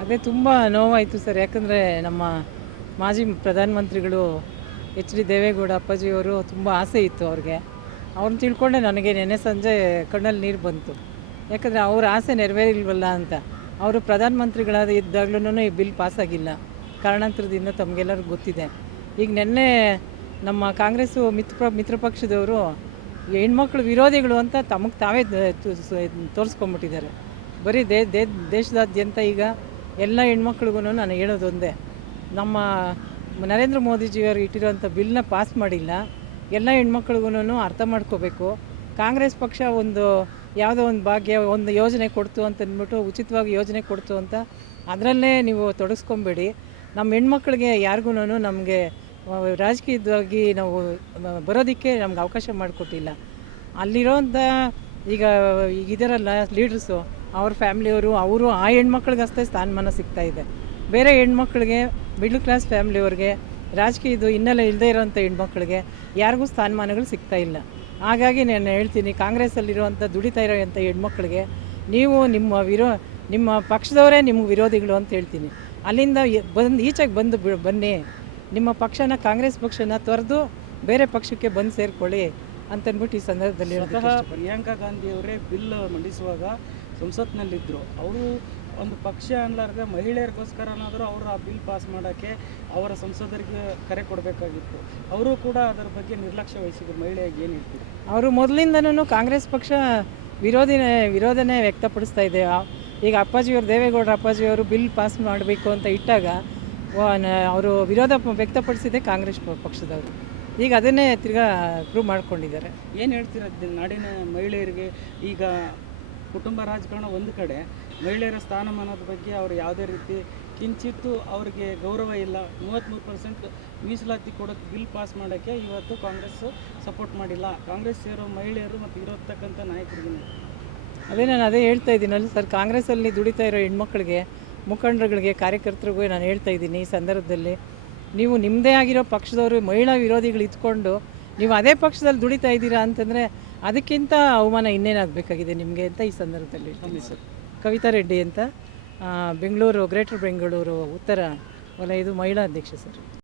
ಅದೇ ತುಂಬ ನೋವಾಯಿತು ಸರ್. ಯಾಕಂದರೆ ನಮ್ಮ ಮಾಜಿ ಪ್ರಧಾನಮಂತ್ರಿಗಳು ಎಚ್ ಡಿ ದೇವೇಗೌಡ ಅಪ್ಪಾಜಿಯವರು ತುಂಬ ಆಸೆ ಇತ್ತು ಅವ್ರಿಗೆ. ಅವ್ರನ್ನ ತಿಳ್ಕೊಂಡೆ ನನಗೆ ನೆನ್ನೆ ಸಂಜೆ ಕಣ್ಣಲ್ಲಿ ನೀರು ಬಂತು. ಯಾಕಂದರೆ ಅವ್ರ ಆಸೆ ನೆರವೇರಿಲ್ವಲ್ಲ ಅಂತ. ಅವರು ಪ್ರಧಾನಮಂತ್ರಿಗಳಾದ ಇದ್ದಾಗ್ಲೂ ಈ ಬಿಲ್ ಪಾಸಾಗಿಲ್ಲ, ಕಾರಣಾಂತರದಿಂದ ತಮಗೆಲ್ಲರಿಗೂ ಗೊತ್ತಿದೆ. ಈಗ ನೆನ್ನೆ ನಮ್ಮ ಕಾಂಗ್ರೆಸ್ಸು ಮಿತ್ರ ಪಕ್ಷದವರು ಹೆಣ್ಮಕ್ಳು ವಿರೋಧಿಗಳು ಅಂತ ತಮಗೆ ತಾವೇ ತೋರಿಸ್ಕೊಂಬಿಟ್ಟಿದ್ದಾರೆ. ಬರೀ ದೇಶದಾದ್ಯಂತ ಈಗ ಎಲ್ಲ ಹೆಣ್ಮಕ್ಳಿಗೂ ನಾನು ಹೇಳೋದು ಒಂದೇ, ನಮ್ಮ ನರೇಂದ್ರ ಮೋದಿಜಿಯವರು ಇಟ್ಟಿರೋಂಥ ಬಿಲ್ನ ಪಾಸ್ ಮಾಡಿಲ್ಲ. ಎಲ್ಲ ಹೆಣ್ಮಕ್ಳಿಗೂ ಅರ್ಥ ಮಾಡ್ಕೋಬೇಕು. ಕಾಂಗ್ರೆಸ್ ಪಕ್ಷ ಯಾವುದೋ ಒಂದು ಭಾಗ್ಯ ಒಂದು ಯೋಜನೆ ಕೊಡ್ತು ಅಂತಂದ್ಬಿಟ್ಟು ಉಚಿತವಾಗಿ ಯೋಜನೆ ಕೊಡ್ತು ಅಂತ ಅದರಲ್ಲೇ ನೀವು ತೊಡಗಿಸ್ಕೊಬೇಡಿ. ನಮ್ಮ ಹೆಣ್ಮಕ್ಳಿಗೆ ಯಾರಿಗೂ ನಮಗೆ ರಾಜಕೀಯವಾಗಿ ನಾವು ಬರೋದಕ್ಕೆ ನಮ್ಗೆ ಅವಕಾಶ ಮಾಡಿಕೊಟ್ಟಿಲ್ಲ. ಅಲ್ಲಿರೋಂಥ ಈಗ ಇದರಲ್ಲ ಲೀಡ್ರಸ್ಸು, ಅವ್ರ ಫ್ಯಾಮ್ಲಿಯವರು ಅವರು ಆ ಹೆಣ್ಮಕ್ಳಿಗಷ್ಟೇ ಸ್ಥಾನಮಾನ ಸಿಗ್ತಾಯಿದೆ. ಬೇರೆ ಹೆಣ್ಮಕ್ಳಿಗೆ, ಮಿಡ್ಲ್ ಕ್ಲಾಸ್ ಫ್ಯಾಮ್ಲಿಯವ್ರಿಗೆ, ರಾಜಕೀಯದು ಹಿನ್ನೆಲೆ ಇಲ್ಲದೇ ಇರೋಂಥ ಹೆಣ್ಮಕ್ಳಿಗೆ ಯಾರಿಗೂ ಸ್ಥಾನಮಾನಗಳು ಸಿಗ್ತಾಯಿಲ್ಲ. ಹಾಗಾಗಿ ನಾನು ಹೇಳ್ತೀನಿ, ಕಾಂಗ್ರೆಸ್ಸಲ್ಲಿರುವಂಥ ದುಡಿತಾ ಇರೋಂಥ ಹೆಣ್ಮಕ್ಳಿಗೆ ನೀವು ನಿಮ್ಮ ಪಕ್ಷದವರೇ ನಿಮ್ಗೆ ವಿರೋಧಿಗಳು ಅಂತ ಹೇಳ್ತೀನಿ. ಅಲ್ಲಿಂದ ಈಚೆಗೆ ಬನ್ನಿ. ನಿಮ್ಮ ಪಕ್ಷನ, ಕಾಂಗ್ರೆಸ್ ಪಕ್ಷನ ತೊರೆದು ಬೇರೆ ಪಕ್ಷಕ್ಕೆ ಬಂದು ಸೇರಿಕೊಳ್ಳಿ ಅಂತಂದ್ಬಿಟ್ಟು ಈ ಸಂದರ್ಭದಲ್ಲಿ ಸ್ವತಃ ಪ್ರಿಯಾಂಕಾ ಗಾಂಧಿಯವರೇ ಬಿಲ್ ಮಂಡಿಸುವಾಗ ಸಂಸತ್ನಲ್ಲಿದ್ದರು. ಅವರು ಒಂದು ಪಕ್ಷ ಅನ್ನಲಾರ್ದೆ ಮಹಿಳೆಯರಿಗೋಸ್ಕರನಾದರೂ ಅವರು ಆ ಬಿಲ್ ಪಾಸ್ ಮಾಡೋಕ್ಕೆ ಅವರ ಸಂಸದರಿಗೆ ಕರೆ ಕೊಡಬೇಕಾಗಿತ್ತು. ಅವರು ಕೂಡ ಅದರ ಬಗ್ಗೆ ನಿರ್ಲಕ್ಷ್ಯ ವಹಿಸಿದ್ರು. ಮಹಿಳೆಯಾಗಿ ಏನು ಹೇಳ್ತೀರಿ? ಅವರು ಮೊದಲಿಂದನೂ ಕಾಂಗ್ರೆಸ್ ಪಕ್ಷ ವಿರೋಧನೆ ವ್ಯಕ್ತಪಡಿಸ್ತಾ ಇದೆ. ಈಗ ಅಪ್ಪಾಜಿಯವರು, ದೇವೇಗೌಡ ಅಪ್ಪಾಜಿಯವರು ಬಿಲ್ ಪಾಸ್ ಮಾಡಬೇಕು ಅಂತ ಇಟ್ಟಾಗ ಅವರು ವಿರೋಧ ವ್ಯಕ್ತಪಡಿಸಿದೆ ಕಾಂಗ್ರೆಸ್ ಪಕ್ಷದವರು. ಈಗ ಅದನ್ನೇ ತಿರ್ಗಾ ಪ್ರೂವ್ ಮಾಡ್ಕೊಂಡಿದ್ದಾರೆ. ಏನು ಹೇಳ್ತೀರ ನಾಡಿನ ಮಹಿಳೆಯರಿಗೆ? ಈಗ ಕುಟುಂಬ ರಾಜಕಾರಣ ಒಂದು ಕಡೆ, ಮಹಿಳೆಯರ ಸ್ಥಾನಮಾನದ ಬಗ್ಗೆ ಅವರು ಯಾವುದೇ ರೀತಿ ಕಿಂಚಿತ್ತು ಅವ್ರಿಗೆ ಗೌರವ ಇಲ್ಲ. 33% ಮೀಸಲಾತಿ ಕೊಡೋಕ್ಕೆ ಬಿಲ್ ಪಾಸ್ ಮಾಡೋಕ್ಕೆ ಇವತ್ತು ಕಾಂಗ್ರೆಸ್ ಸಪೋರ್ಟ್ ಮಾಡಿಲ್ಲ. ಕಾಂಗ್ರೆಸ್ ಸೇರೋ ಮಹಿಳೆಯರು ಮತ್ತು ಇರತಕ್ಕಂಥ ನಾಯಕರಿಗೆ ನಾನು ಅದೇ ಹೇಳ್ತಾ ಇದ್ದೀನಲ್ಲ ಸರ್, ಕಾಂಗ್ರೆಸ್ಸಲ್ಲಿ ದುಡಿತಾ ಇರೋ ಹೆಣ್ಮಕ್ಳಿಗೆ, ಮುಖಂಡರುಗಳಿಗೆ, ಕಾರ್ಯಕರ್ತರಿಗೂ ನಾನು ಹೇಳ್ತಾ ಇದ್ದೀನಿ ಈ ಸಂದರ್ಭದಲ್ಲಿ, ನೀವು ನಿಮ್ಮದೇ ಆಗಿರೋ ಪಕ್ಷದವರು ಮಹಿಳಾ ವಿರೋಧಿಗಳು ಇದ್ಕೊಂಡು ನೀವು ಅದೇ ಪಕ್ಷದಲ್ಲಿ ದುಡಿತಾ ಇದ್ದೀರಾ ಅಂತಂದರೆ ಅದಕ್ಕಿಂತ ಅವಮಾನ ಇನ್ನೇನಾಗಬೇಕಾಗಿದೆ ನಿಮಗೆ ಅಂತ ಈ ಸಂದರ್ಭದಲ್ಲಿ ಹೇಳ್ತೀನಿ ಸರ್. ಕವಿತಾ ರೆಡ್ಡಿ ಅಂತ, ಬೆಂಗಳೂರು, ಗ್ರೇಟರ್ ಬೆಂಗಳೂರು ಉತ್ತರ ವಲಯದ ಮಹಿಳಾ ಅಧ್ಯಕ್ಷೆ ಸರ್.